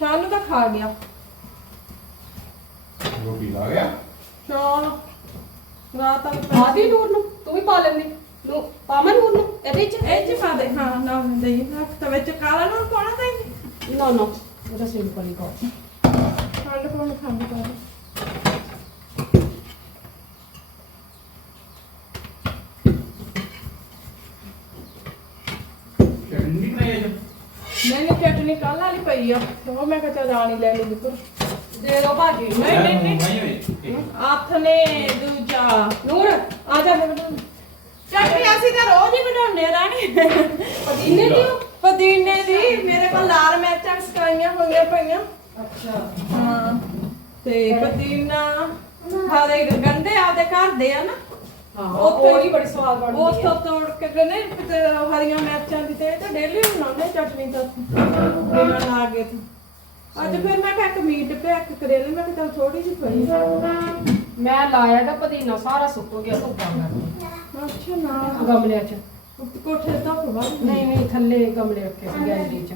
ਸ਼ਾਮ ਨੂੰ ਤਾਂ ਖਾ ਗਿਆ। ਰੋਟੀ ਲਾ ਗਿਆ? ਚਲ ਰਾਤ ਤੱਕ ਆਦੀ ਨੂਰ ਨੂੰ ਤੂੰ ਵੀ ਪਾ ਲੈਂਦੀ। ਨੂੰ ਪਾਵਾਂ ਨੂਰ ਨੂੰ? ਇਹਦੇ ਚ ਇਹ ਚ ਪਾ ਦੇ। ਹਾਂ ਨਾ ਦੇ ਰੱਖ ਤਾਂ ਵਿੱਚ। ਕਾਲਾ ਨੂੰ ਪਾਉਣਾ ਤਾਂ ਹੀ। ਨਾ ਨਾ ਉਹਦਾ ਸਿੰਪਲ ਹੀ ਕੋ ਖੰਡ ਪਾਉਣ ਖੰਡ ਪਾ ਦੇ ਚਟਨੀ ਬਣਾਈ ਅੱਜ? ਨਹੀਂ ਨਹੀਂ ਚਟਨੀ ਕੱਲ ਵਾਲੀ ਪਈ ਆ। ਉਹ ਮੈਂ ਕਿਹਾ ਚੱਲ ਰਾਣੀ ਲੈ ਲੂਗੀ ਪਰ ਦੇ ਦੋ ਭਾਜੀ। ਨਹੀਂ ਨਹੀਂ ਨਹੀਂ। ਨਹੀਂ ਹੱਥ ਨੇ ਦੂਜਾ। ਨੂਰ ਆ ਜਾ ਮੈਂ ਬਣਾਉਂ ਚਟਨੀ ਅਸੀਂ ਤਾਂ ਰੋਜ਼ ਹੀ ਬਣਾਉਂਦੇ ਆ ਰਾਣੀ। ਪਦੀਨੇ ਦੀ ਪੁਦੀਨੇ ਦੀ। ਮੇਰੇ ਕੋਲ ਲਾਲ ਮਿਰਚਾਂ ਸਕਾਈਆਂ ਹੋਈਆਂ ਪਈਆਂ। ਅੱਛਾ। ਹਾਂ। ਤੇ ਪੁਦੀਨਾ ਹਾਲੇ ਗੰਡੇ ਆਪਦੇ ਘਰ ਦੇ ਆ ਨਾ। ਹਾਂ ਉੱਥੇ- ਉਹ ਹੀ ਬੜੀ ਸਵਾਦ ਬਣਦੀ ਉੱਥੋਂ ਤੋੜ ਕੇ ਗਨੇ ਤੇ ਹਰੀਆਂ ਮਿਰਚਾਂ ਦੀ ਤੇ ਤਾਂ ਡੇਲੀ ਬਣਾਉਂਦੇ ਚਟਨੀ ਤਾਂ। ਬਿਨਾਂ ਲਾ ਕੇ ਤੇ ਅੱਜ ਫਿਰ ਮੈਂ ਕਿਹਾ ਇੱਕ ਮੀਟ ਪਿਆ ਇੱਕ ਕਰੇਲੇ ਮੈਂ ਕਿਹਾ ਥੋੜੀ ਜਿਹੀ ਪਈ ਮੈਂ ਲਾਇਆ ਤਾਂ ਪਦੀਨਾ ਸਾਰਾ ਸੁੱਕ ਗਿਆ ਧੁੱਪਾਂ ਕਰਕੇ। ਅੱਛਾ ਨਾ। ਗਮਲਿਆਂ ਚ। ਉੱਤੇ ਕੋਠੇ ਤੋਂ ਬਾਅਦ ਨਹੀਂ ਨਹੀਂ ਥੱਲੇ ਗਮਲੇ ਰੱਖੇ ਸੀ ਗੈਲਰੀ ਚ।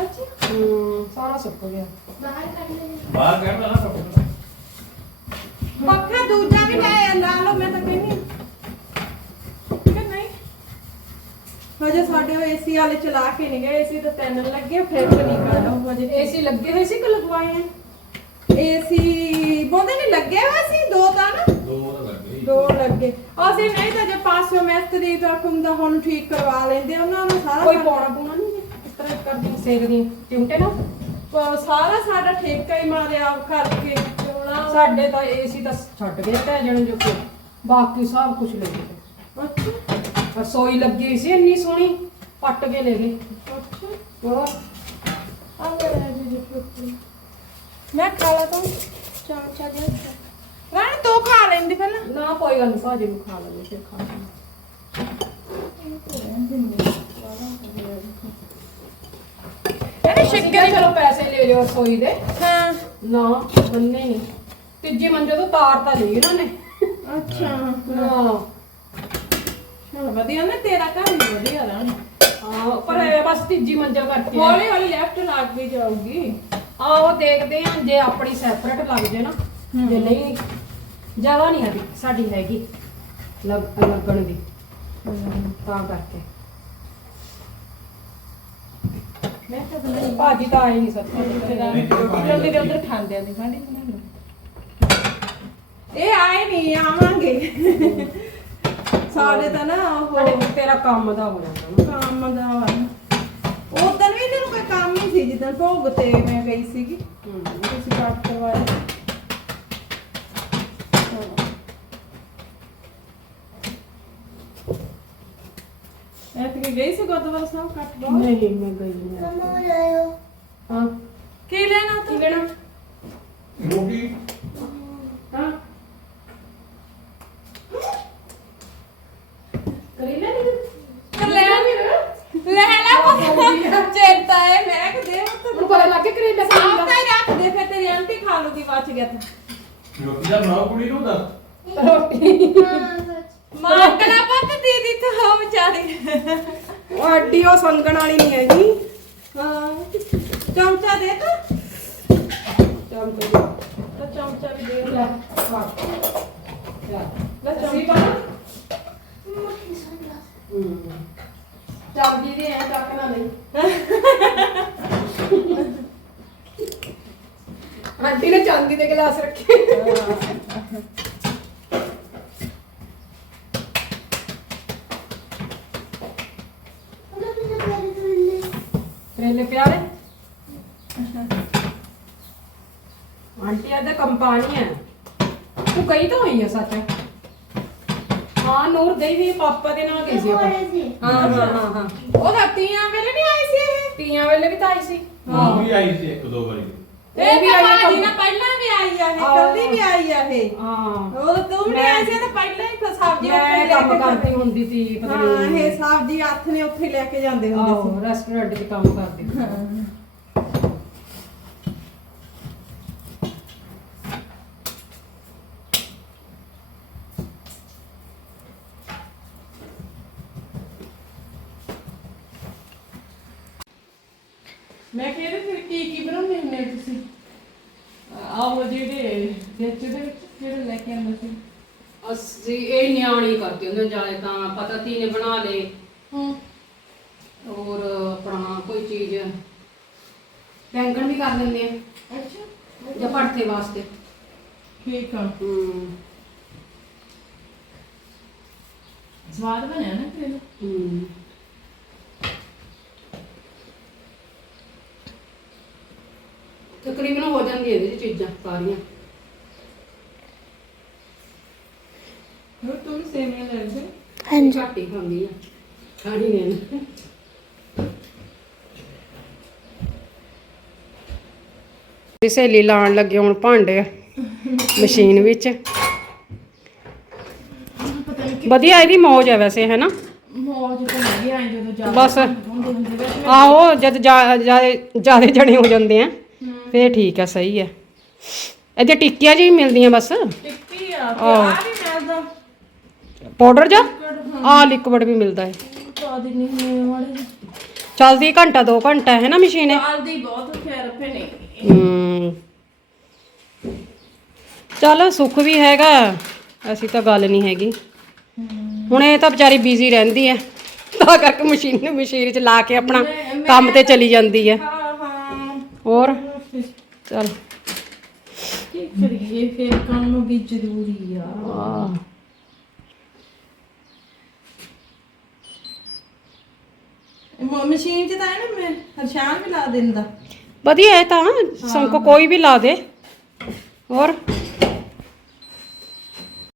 ਅੱਛਾ। ਹੂੰ ਸਾਰਾ ਸੁੱਕ ਗਿਆ। ਬਾਹਰ ਕੱਢ ਲਾ ਨਾ ਹਜੇ ਸਾਡੇ ਏਸੀ ਵਾਲੇ ਚਲਾ ਕੇ ਨਹੀਂ ਗਏ ਏਸੀ ਤਾਂ ਤਿੰਨ ਲੱਗੇ ਫਿਰ ਤੇ ਨਹੀਂ ਕਰਦਾ ਹਜੇ ਏਸੀ ਲੱਗੇ ਹੋਏ ਸੀ ਕਿ ਲਗਵਾਏ ਆ? ਏਸੀ ਬੋਦੇ ਨਹੀਂ ਲੱਗੇ ਹੋਏ ਸੀ? ਦੋ ਤਾਂ ਨਾ? ਦੋ ਤਾਂ ਲੱਗ ਦੋ ਲੱਗੇ। ਅਸੀਂ ਨਹੀਂ ਤਾਂ ਜੇ ਪਾਸੋਂ ਮਿਸਤਰੀ ਦਾ ਹੁੰਦਾ ਹੁਣ ਠੀਕ ਕਰਵਾ ਲੈਂਦੇ ਉਹਨਾਂ ਨੂੰ ਸਾਰਾ ਕੋਈ ਪੌਣਾ ਪੂਣਾ ਨਹੀਂ ਇਸ ਤਰ੍ਹਾਂ ਕਰਦੀ ਸੇਕਦੀ ਚਿਮਟੇ ਨਾਲ ਪ- ਸਾਰਾ ਸਾਡਾ ਠੇਕਾ ਹੀ ਮਾਰਿਆ ਕਰਕੇ। ਚੋਣਾ। ਸਾਡੇ ਤਾਂ ਏਸੀ ਤਾਂ ਛੱਡ ਗਏ ਤੇ ਜਣ ਜੋ ਕਿ ਬਾਕੀ ਸਭ ਕੁਝ ਲੈ ਗਏ ਅੱਛਾ। ਰਸੋਈ ਲੱਗੀ ਹੋਈ ਸੀ ਇੰਨੀ ਸੋਹਣੀ ਪੱਟ ਕੇ ਲੈ ਗਏ ਅੱਛਾ। ਹੋਰ? ਆ ਮੇਰਾ ਜੀ ਜੀ ਫੁੱਟੀ ਮੈਂ ਖਾ ਲਾ ਤਾਂ। ਚਮਚਾ ਜਿਹਾ ਰਾਣੀ ਤੂੰ ਖਾ ਲੈਂਦੀ ਪਹਿਲਾਂ। ਨਾ ਕੋਈ ਗੱਲ ਨਹੀਂ ਭਾਜੀ ਨੂੰ ਖਾ ਲੈਂਦੇ ਫਿਰ ਖਾ ਇਹਨੇ ਸ਼ੱਕਰ ਚਲੋ ਪੈਸੇ ਲੈ ਲਿਓ ਰਸੋਈ ਦੇ। ਹਾਂ। ਨਾ ਬੰਨੇ ਨਹੀਂ ਤੀਜੀ ਮੰਜੇ ਤੋਂ ਤਾਰ ਤਾਂ ਲਈ ਇਹਨਾਂ ਨੇ। ਅੱਛਾ। ਹਾਂ। ਵਧੀਆ ਨਾ ਤੇਰਾ ਘਰ ਵੀ ਵਧੀਆ ਹਾਂ ਪਰ ਇਹ ਬਸ ਤੀਜੀ ਮੰਜ਼ਲ ਕਰਕੇ। ਆ। ਹੌਲੀ ਹੌਲੀ ਲੈਫਟ ਲੱਗ ਵੀ ਜਾਊਗੀ। ਆਹੋ ਦੇਖਦੇ ਆ ਜੇ ਆਪਣੀ ਸੈਪਰੇਟ ਲੱਗ ਜੇ ਨਾ ਜੇ ਨਹੀਂ ਜਗ੍ਹਾ ਨਹੀਂ ਹੈਗੀ ਸਾਡੀ ਹੈਗੀ ਲੱਗ ਲੱਗਣ ਦੀ। ਤਾਂ ਕਰਕੇ। ਮੈਂ ਤਾਂ ਨਹੀਂ। ਭਾਜੀ ਤਾਂ ਆਏ ਨਹੀਂ ਸਕਦਾ ਜਲਦੀ ਦੇ ਉਧਰ ਖਾਂਦੇ ਆ ਦੀ ਖਾਂਦੀ ਇਹ ਆਏ ਨਹੀਂ ਆਵਾਂਗੇ। ਸਾਡੇ ਤਾਂ ਨਾ ਉਹ ਤੇਰਾ ਕੰਮ ਦਾ ਹੋ ਜਾਂਦਾ ਨਾ। ਕੰਮ ਦਾ ਉਦੋਂ ਵੀ ਇਹਨਾਂ ਨੂੰ ਕੋਈ ਕੰਮ ਹੀ ਸੀ ਜਿੱਦਾਂ ਭੋਗ ਤੇ ਮੈਂ ਗਈ ਸੀਗੀ। ਹੂੰ। ਤੁਸੀਂ ਕੱਟ ਕਰਵਾਇਆ ਐ ਤੇ ਗਈ ਸੀ ਗੁਰਦੁਆਰਾ ਸਾਹਿਬ ਕੱਟ ਬਹੁਤ ਨਹੀਂ ਮੈਂ ਗਈ ਨਹੀਂ ਹਾਂ। ਕੀ ਲੈਣਾ ਕੀ ਤੂੰ ਲੈਣਾ ਰੋਟੀ ਹਾਂ ਕਰੇਲਾ ਨਹੀਂ ਲੈ ਲੈ ਲੈ ਪੁੱਤ ਚੇਤਾ ਹੈ ਮੈਂ ਕਿ ਦੇ ਮੈਨੂੰ ਪਤਾ ਲੱਗ ਗਿਆ ਕਰੇਲਾ ਖਾਣ ਤਾਂ ਹੀ ਰੱਖ ਦੇ ਫਿਰ ਤੇਰੀ ਆਂਟੀ ਖਾ ਲੂਗੀ ਬਚ ਗਿਆ ਤਾਂ। ਰੋਟੀ ਦਾ ਬਣਾਓ ਕੁੜੀ ਨੂੰ ਦੱਸ। ਦਾ ਰੋਟੀ। ਮਾਂਗਲਾ ਪੁੱਤ ਦੀਦੀ ਤਾਂ ਹੋ ਵਿਚਾਰੀ। ਉਹ ਅੱਡੀ ਉਹ ਸੰਗਣ ਵਾਲੀ ਨਹੀਂ ਹੈਗੀ। ਹਾਂ। ਚਮਚਾ ਦੇ ਤਾ। ਚਮਚੇ। ਦੀ ਤਾਂ ਚਮਚਾ ਵੀ ਦੇ। ਲੈ ਲੈ। ਲੈ ਚਮਚਾ। ਹੂੰ। ਚਾਬੀ ਦੇ ਐ ਚੱਕਣਾ ਨਹੀਂ ਆਂਟੀ ਨੇ ਚਾਂਦੀ ਦੇ ਗਲਾਸ ਰੱਖੇ। ਕਰੇਲੇ ਪਿਆਰੇ? ਆਂਟੀ ਆ ਤਾਂ ਕੰਪਨੀ ਹੈ। ਤੂੰ ਕਹੀ ਤਾਂ ਹੋਈ ਆ ਸੱਚ। ਹਾਂ ਨੂਰ ਦੇ ਵੀ ਪਾਪਾ ਦੇ ਨਾਲ ਗਈ ਸੀ ਆਪਾਂ? ਹਾਂ ਹਾਂ ਹਾਂ ਹਾਂ। ਉਹ ਰਾਤੀਆਂ ਵੇਲੇ ਨਹੀਂ ਆਈ ਸੀ ਇਹ? ਤੀਆਂ ਵੇਲੇ ਵੀ ਤਾਂ ਆਈ ਸੀ। ਉਹ ਵੀ ਆਈ ਸੀ ਇੱਕ ਦੋ ਵਾਰੀ। ਇਹ ਵੀ ਆਈ ਆ ਕੰਮ- ਨਾ ਪਹਿਲਾਂ ਵੀ ਆਈ ਆ ਇਹ। ਕੱਲੀ ਵੀ ਆਈ ਆ ਇਹ। ਹਾਂ। ਉਹ ਤੂੰ ਵੀ ਨਹੀਂ ਆਈ ਸੀ ਤਾਂ ਪਹਿਲਾਂ ਹੀ ਸਬਜ਼ੀ ਮੈਂ ਉੱਥੇ ਲੈ ਕੰਮ ਕੇ ਕਰਦੀ ਹੁੰਦੀ ਸੀ ਪਤਾ ਹਾਂ ਨਹੀਂ ਇਹ ਸਬਜ਼ੀ ਹੱਥ ਨੇ ਉੱਥੇ ਲੈ ਕੇ ਜਾਂਦੇ ਹੁੰਦੇ ਆਹੋ ਰੈਸਟੋਰੈਂਟ 'ਚ ਕੰਮ ਕਰਦੀ ਸੀ। ਹਾਂ ਮੈਂ ਕਿਹਾ ਫਿਰ ਕੀ ਕੀ ਬਣਾਉਂਦੀ ਉਹ ਜਿਹੜੇ ਵਿੱਚ ਦੇ ਵਿੱਚ ਜਿਹੜੇ ਲੈ ਕੇ ਆਉਂਦੇ ਸੀ। ਅਸੀਂ ਇਹ ਨਿਆਣੀ ਕਰਦੇ ਹੁੰਦੇ ਜਾਲੇ ਤਾਂ ਪਤਾ ਤੀ ਨੇ ਬਣਾ ਲਏ। ਹੂੰ। ਔਰ ਆਪਣਾ ਕੋਈ ਚੀਜ਼। ਬੈਂਗਣ ਵੀ ਕਰ ਦਿੰਦੇ ਆ। ਅੱਛਾ। ਜਾਂ ਭੜਥੇ ਵਾਸਤੇ। ਠੀਕ ਆ। ਹੂੰ। ਸਵਾਦ ਬਣਿਆ ਨਾ ਫਿਰ ਹੂੰ। ਜਾਂਦੀ ਇਹਦੇ ਚ ਚੀਜ਼ਾਂ ਸਾਰੀਆਂ ਉਹ ਤੂੰ ਸੇਮੀਆਂ ਲੈ ਲੈ ਹਾਂਜੀ। ਘੱਟ ਹੀ ਖਾਂਦੀ ਆ। ਖਾਣੀ ਨੇ ਨਾ। ਇਹ ਸਹੇਲੀ ਲਾਉਣ ਲੱਗੇ ਹੁਣ ਭਾਂਡੇ ਮਸ਼ੀਨ ਵਿੱਚ। ਨਹੀਂ ਵਧੀਆ ਇਹਦੀ ਮੌਜ ਹੈ ਵੈਸੇ ਹੈ ਨਾ ਮੌਜ ਤਾਂ ਲੱਗੀ ਆਂ ਜਦੋਂ ਜਾ ਬਸ। ਹੁੰਦੇ ਹੁੰਦੇ ਵਿੱਚ ਆਹੋ ਜਦ ਜ਼ਿਆਦਾ ਜਣੇ ਹੋ ਜਾਂਦੇ ਆ। ਫੇਰ ਠੀਕ ਆ ਸਹੀ ਹੈ ਇਹਦੇ ਟਿੱਕੀਆਂ ਜੀ ਮਿਲਦੀਆਂ ਬਸ। ਟਿੱਕੀ ਆ ਤੇ ਆ ਵੀ ਮਿਲਦਾ ਪਾਊਡਰ ਜਾਂ ਆ ਲਿਕਵਿਡ ਵੀ ਮਿਲਦਾ ਹੈ ਪਾ ਦਿੰਨੀ ਨੇ ਵਾਲੇ ਚਲਦੀ ਘੰਟਾ 2 ਘੰਟਾ ਹੈ ਨਾ ਮਸ਼ੀਨ ਇਹ ਸਾਲ ਦੀ ਬਹੁਤ ਖੈਰ ਫੇ ਨਹੀਂ ਹੂੰ। ਚਲ ਸੁੱਖ ਵੀ ਹੈਗਾ। ਐਸੀ ਤਾਂ ਗੱਲ ਨਹੀਂ ਹੈਗੀ। ਹੁਣ ਇਹ ਤਾਂ ਵਿਚਾਰੀ ਬਿਜ਼ੀ ਰਹਿੰਦੀ ਹੈ ਤਾਂ ਕਰਕੇ ਮਸ਼ੀਨ ਮਸ਼ੀਨ 'ਚ ਲਾ ਕੇ ਆਪਣਾ ਕੰਮ ਤੇ ਚਲੀ ਜਾਂਦੀ ਹੈ ਹਾਂ ਹਾਂ। ਹੋਰ? ਚਲ। ਕੀ ਕਰੀਏ ਫੇਰ ਕੰਮ ਵੀ ਜ਼ਰੂਰੀ ਆ। ਆਹ ਮ- ਮਸ਼ੀਨ 'ਚ ਤਾਂ ਹੈ ਨਾ ਮੈਂ ਹਰਸ਼ਾਨ ਵੀ ਲਾ ਦਿੰਦਾ। ਵਧੀਆ ਹੈ ਤਾਂ ਸੰਕੋ ਕੋਈ ਵੀ ਲਾ ਦੇ। ਹੋਰ?